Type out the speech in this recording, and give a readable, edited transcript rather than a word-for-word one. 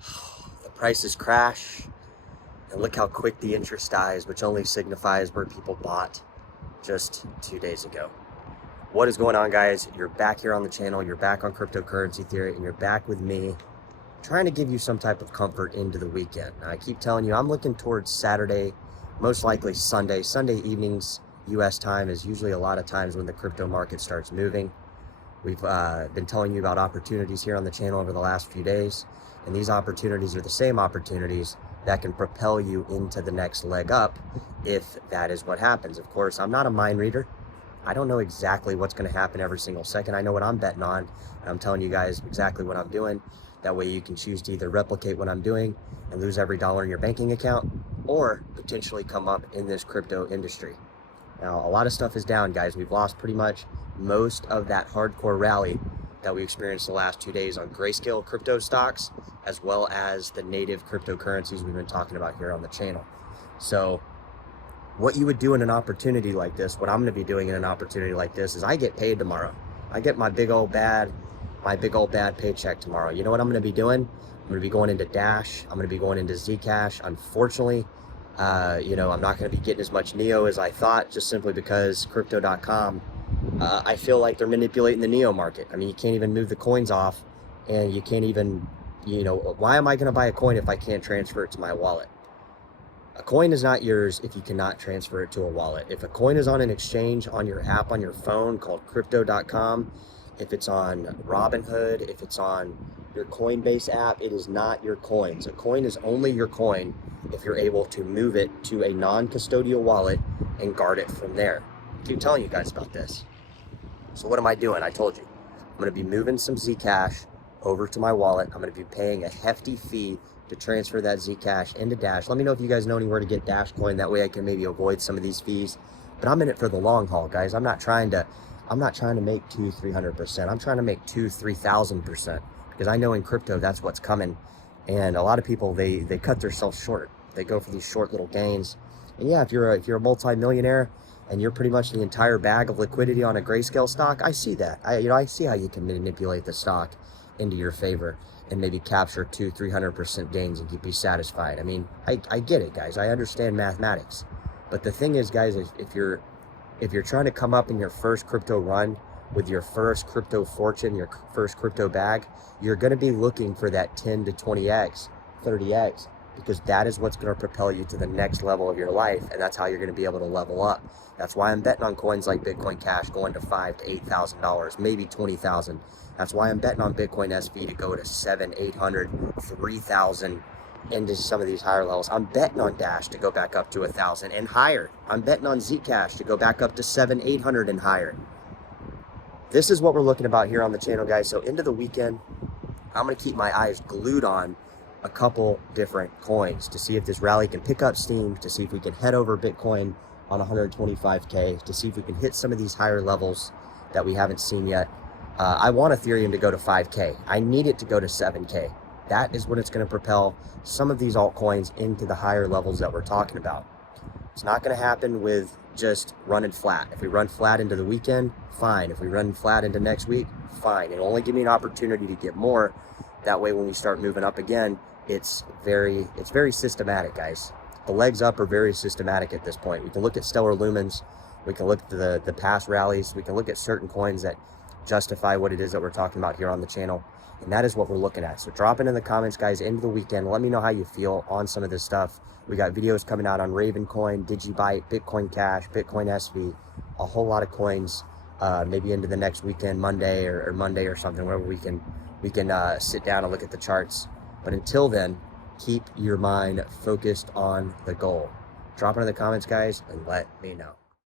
The prices crash, and look how quick the interest dies, which only signifies where people bought just 2 days ago. What is going on, guys? You're back here on the channel, you're back on Cryptocurrency Theory, and you're back with me trying to give you some type of comfort into the weekend. Now, I keep telling you, I'm looking towards Saturday, most likely Sunday. Sunday evenings, US time, is usually a lot of times when the crypto market starts moving. We've been telling you about opportunities here on the channel over the last few days, and these opportunities are the same opportunities that can propel you into the next leg up if that is what happens. Of course, I'm not a mind reader. I don't know exactly what's going to happen every single second. I know what I'm betting on, and I'm telling you guys exactly what I'm doing. That way you can choose to either replicate what I'm doing and lose every dollar in your banking account, or potentially come up in this crypto industry. Now, a lot of stuff is down, guys. We've lost pretty much most of that hardcore rally that we experienced the last 2 days on grayscale crypto stocks, as well as the native cryptocurrencies we've been talking about here on the channel. So what you would do in an opportunity like this, what I'm going to be doing in an opportunity like this, is I get paid tomorrow. I get my big old bad paycheck tomorrow. You know what I'm going to be doing? I'm going to be going into Dash. I'm going to be going into Zcash. Unfortunately, I'm not going to be getting as much NEO as I thought, just simply because Crypto.com, I feel like they're manipulating the NEO market. I mean, you can't even move the coins off, and you can't even, why am I going to buy a coin if I can't transfer it to my wallet? A coin is not yours if you cannot transfer it to a wallet. If a coin is on an exchange on your app on your phone called Crypto.com, if it's on Robinhood, if it's on your Coinbase app, it is not your coins. A coin is only your coin if you're able to move it to a non-custodial wallet and guard it from there. I keep telling you guys about this. So what am I doing? I told you. I'm going to be moving some Zcash over to my wallet. I'm going to be paying a hefty fee to transfer that Zcash into Dash. Let me know if you guys know anywhere to get Dash coin. That way I can maybe avoid some of these fees. But I'm in it for the long haul, guys. I'm not trying to make 200-300%. I'm trying to make 2,000-3,000%, because I know in crypto that's what's coming. And a lot of people, they cut themselves short. They go for these short little gains. And yeah, if you're a multi-millionaire and you're pretty much the entire bag of liquidity on a grayscale stock, I see that. I see how you can manipulate the stock into your favor and maybe capture 200-300% gains and be satisfied. I mean, I get it, guys. I understand mathematics. But the thing is, guys, if you're trying to come up in your first crypto run with your first crypto fortune, your first crypto bag, you're going to be looking for that 10 to 20x, 30x, because that is what's going to propel you to the next level of your life, and that's how you're going to be able to level up. That's why I'm betting on coins like Bitcoin Cash going to $5,000 to $8,000, maybe $20,000. That's why I'm betting on Bitcoin SV to go to $700, $800, $3,000 into some of these higher levels. I'm betting on Dash to go back up to 1,000 and higher. I'm betting on Zcash to go back up to 700, 800 and higher. This is what we're looking about here on the channel, guys. So into the weekend, I'm going to keep my eyes glued on a couple different coins to see if this rally can pick up steam, to see if we can head over Bitcoin on 125K, to see if we can hit some of these higher levels that we haven't seen yet. I want Ethereum to go to 5K. I need it to go to 7K. That is what it's going to propel some of these altcoins into the higher levels that we're talking about. It's not going to happen with just running flat. If we run flat into the weekend, fine. If we run flat into next week, fine. It'll only give me an opportunity to get more. That way, when we start moving up again, it's very systematic, guys. The legs up are very systematic at this point. We can look at Stellar Lumens. We can look at the past rallies. We can look at certain coins that justify what it is that we're talking about here on the channel. And that is what we're looking at. So drop it in the comments, guys, into the weekend. Let me know how you feel on some of this stuff. We got videos coming out on Ravencoin, Digibyte, Bitcoin Cash, Bitcoin SV, a whole lot of coins, maybe into the next weekend, Monday or Monday or something, where we can sit down and look at the charts. But until then, keep your mind focused on the goal. Drop it in the comments, guys, and let me know.